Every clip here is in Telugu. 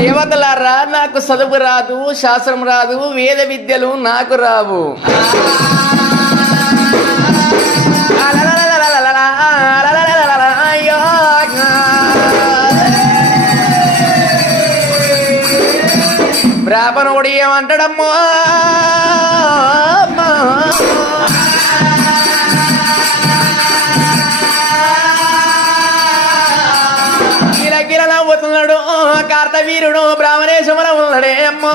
దేవతలారా నాకు చదువు రాదు శాస్త్రం రాదు వేద విద్యలు నాకు రావు అయ్యో. బ్రాహ్మణుడు ఏమంటాడమ్మో కార్తవీరుడు బ్రాహ్మణేశ్వరం ఉన్నాడే అమ్మా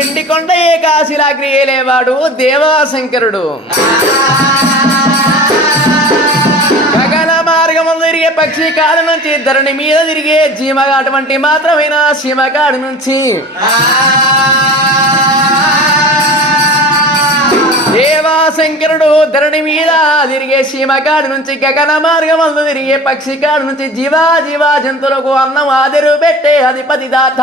ఎండికొండ ఏకాశిలా క్రియలేవాడు దేవాశంకరుడు. గగన మార్గము తిరిగే పక్షి కాడు నుంచి ధరణి మీద తిరిగే జీమగాటు వంటి మాత్రమైన సీమగాడు నుంచి. శంకరుడు ధరణి మీద తిరిగే సీమకాడి నుంచి గగన మార్గమందు తిరిగే పక్షి కాడి నుంచి జీవా జీవా జంతువులకు అన్నం ఆదిరు పెట్టే అధిపతి దాత.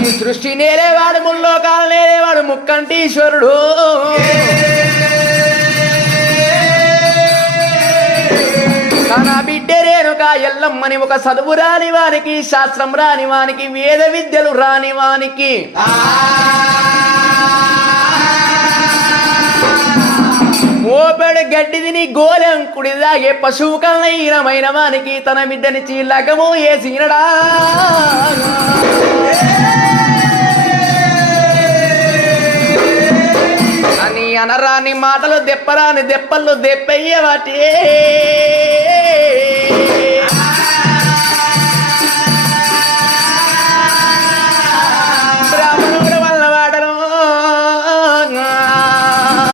ఈ సృష్టి నేరేవాడు ముల్లోకాలు నేరేవాడు ముక్కంటీశ్వరుడు. బిడ్డే రేణుక ఎల్లమ్మని ఒక చదువు రాని వానికి శాస్త్రం రాని వానికి వేద విద్యలు రాని వానికి. మోపెడు గడ్డి తిని గోలెం దాగే పశువు కన్న ఈనమైన వానికి తన బిడ్డని చీలకము వేసినడా అని అనరాని మాటలు దెప్పరాని దెప్పలు దెప్పయ్య వాటి